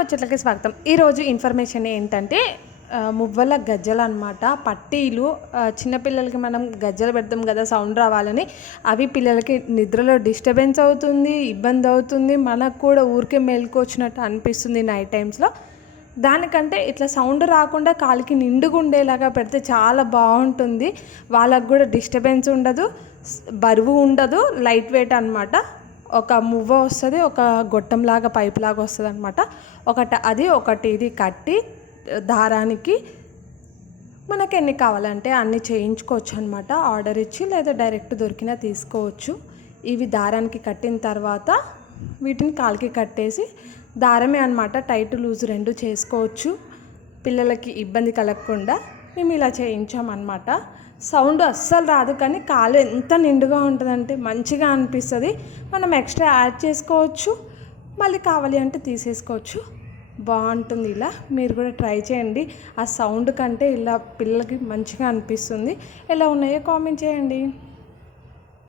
ముచ్చట్లకి స్వాగతం. ఈరోజు ఇన్ఫర్మేషన్ ఏంటంటే మువ్వల గజ్జలు అనమాట. పట్టీలు చిన్నపిల్లలకి మనం గజ్జలు పెడతాం కదా సౌండ్ రావాలని. అవి పిల్లలకి నిద్రలో డిస్టర్బెన్స్ అవుతుంది, ఇబ్బంది అవుతుంది, మనకు కూడా ఊరికే మేల్కొచ్చినట్టు అనిపిస్తుంది నైట్ టైమ్స్లో. దానికంటే ఇట్లా సౌండ్ రాకుండా కాలికి నిండుగా ఉండేలాగా పెడితే చాలా బాగుంటుంది. వాళ్ళకు కూడా డిస్టర్బెన్స్ ఉండదు, బరువు ఉండదు, లైట్ వెయిట్ అనమాట. ఒక మువ్వ వస్తుంది, ఒక గొట్టంలాగా పైపులాగా వస్తుంది అనమాట. ఒకటి ఇది కట్టి దారానికి మనకి ఎన్ని కావాలంటే అన్ని చేయించుకోవచ్చు అనమాట. ఆర్డర్ ఇచ్చి లేదా డైరెక్ట్ దొరికినా తీసుకోవచ్చు. ఇవి దారానికి కట్టిన తర్వాత వీటిని కాలికి కట్టేసి దారమే అనమాట, టైట్ లూజ్ రెండు చేసుకోవచ్చు. పిల్లలకి ఇబ్బంది కలగకుండా మేము ఇలా చేయించామన్నమాట. సౌండ్ అస్సలు రాదు, కానీ కాలు ఎంత నిండుగా ఉంటుందంటే మంచిగా అనిపిస్తుంది. మనం ఎక్స్ట్రా యాడ్ చేసుకోవచ్చు, మళ్ళీ కావాలి అంటే తీసేసుకోవచ్చు. బాగుంటుంది. ఇలా మీరు కూడా ట్రై చేయండి. ఆ సౌండ్ కంటే ఇలా పిల్లలకి మంచిగా అనిపిస్తుంది. ఎలా ఉన్నాయో కామెంట్ చేయండి.